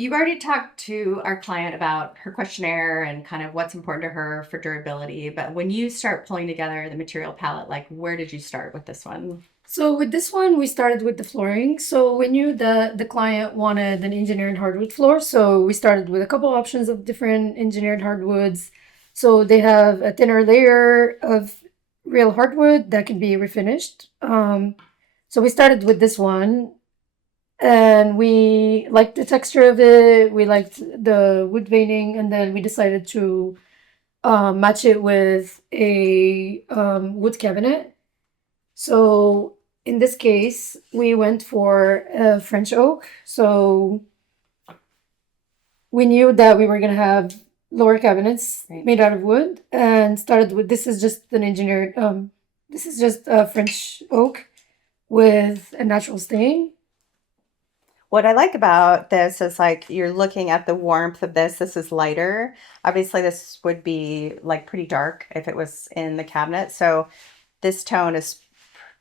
You've already talked to our client about her questionnaire and kind of what's important to her for durability, but when you start pulling together the material palette, like where did you start with this one? So with this one, we started with the flooring. So we knew that the client wanted an engineered hardwood floor. So we started with a couple options of different engineered hardwoods. So they have a thinner layer of real hardwood that can be refinished. So we started with this one and we liked the texture of it. We liked the wood veining, and then we decided to match it with a wood cabinet. So in this case, we went for French oak. So we knew that we were going to have lower cabinets Right. made out of wood, and started with this is just an engineered, this is just a French oak with a natural stain. What I like about this is like you're looking at the warmth of this. This is lighter. Obviously, this would be like pretty dark if it was in the cabinet. So this tone is,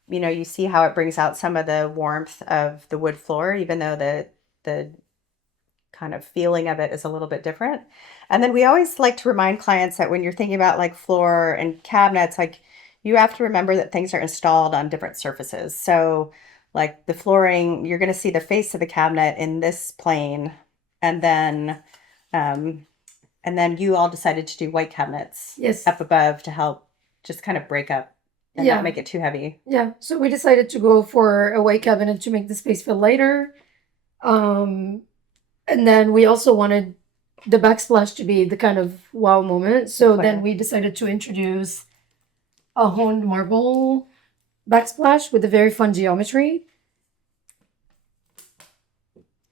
you see how it brings out some of the warmth of the wood floor, even though the kind of feeling of it is a little bit different. And then we always like to remind clients that when you're thinking about like floor and cabinets, like you have to remember that things are installed on different surfaces. So like the flooring, you're going to see the face of the cabinet in this plane, and um, then you all decided to do white cabinets Yes. up above to help just kind of break up and not Yeah. make it too heavy. Yeah. So we decided to go for a white cabinet to make the space feel lighter. Um, and then we also wanted the backsplash to be the kind of wow moment. So Flair. then we decided to introduce a honed marble backsplash with a very fun geometry.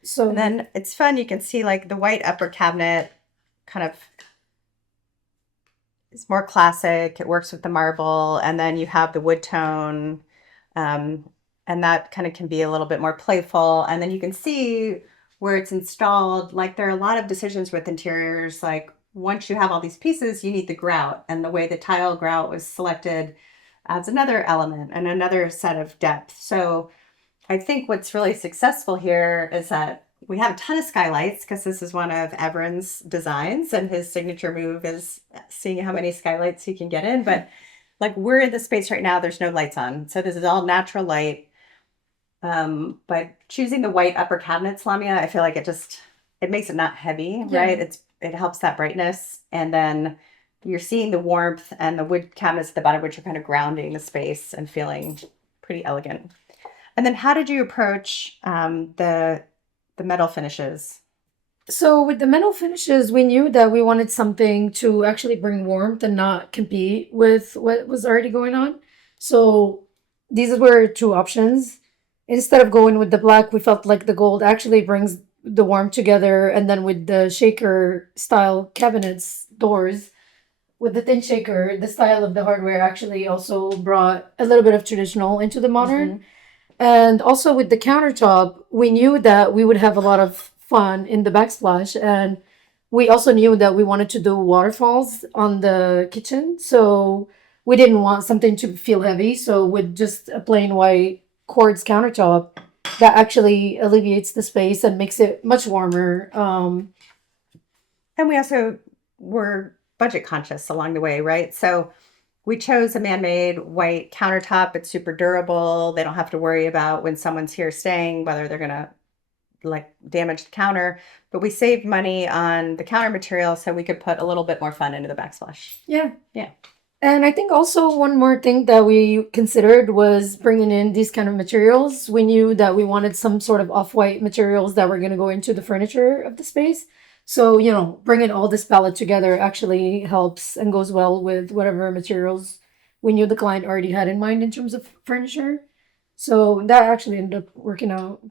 So And then it's fun. You can see like the white upper cabinet kind of is more classic. It works with the marble, and then you have the wood tone, um, and that kind of can be a little bit more playful. And then you can see where it's installed. Like there are a lot of decisions with interiors. Like once you have all these pieces, you need the grout, and the way the tile grout was selected adds another element and another set of depth. So I think what's really successful here is that we have a ton of skylights because this is one of Everin's designs, and his signature move is seeing how many skylights he can get in. But like we're in the space right now, there's no lights on. So this is all natural light. But choosing the white upper cabinets, Lamia, I feel like it makes it not heavy, right? yeah, It helps that brightness. And then you're seeing the warmth and the wood cabinets at the bottom, which are kind of grounding the space and feeling pretty elegant. And then how did you approach the metal finishes? so with the metal finishes, we knew that we wanted something to actually bring warmth and not compete with what was already going on. So these were two options. Instead of going with the black, we felt like the gold actually brings the warmth together. And then with the shaker style cabinets, doors, with the thin shaker, the style of the hardware actually also brought a little bit of traditional into the modern. Mhm. And also with the countertop, we knew that we would have a lot of fun in the backsplash. And we also knew that we wanted to do waterfalls on the kitchen. So we didn't want something to feel heavy. So with just a plain white quartz countertop, that actually alleviates the space and makes it much warmer. And we also were budget conscious along the way, right? So we chose a man-made white countertop. It's super durable. They don't have to worry about when someone's here staying, whether they're gonna like damage the counter. But we saved money on the counter material so we could put a little bit more fun into the backsplash. Yeah. Yeah. And I think also one more thing that we considered was bringing in these kind of materials. We knew that we wanted some sort of off-white materials that were going to go into the furniture of the space. So, bringing all this palette together actually helps and goes well with whatever materials we knew the client already had in mind in terms of furniture. So that actually ended up working out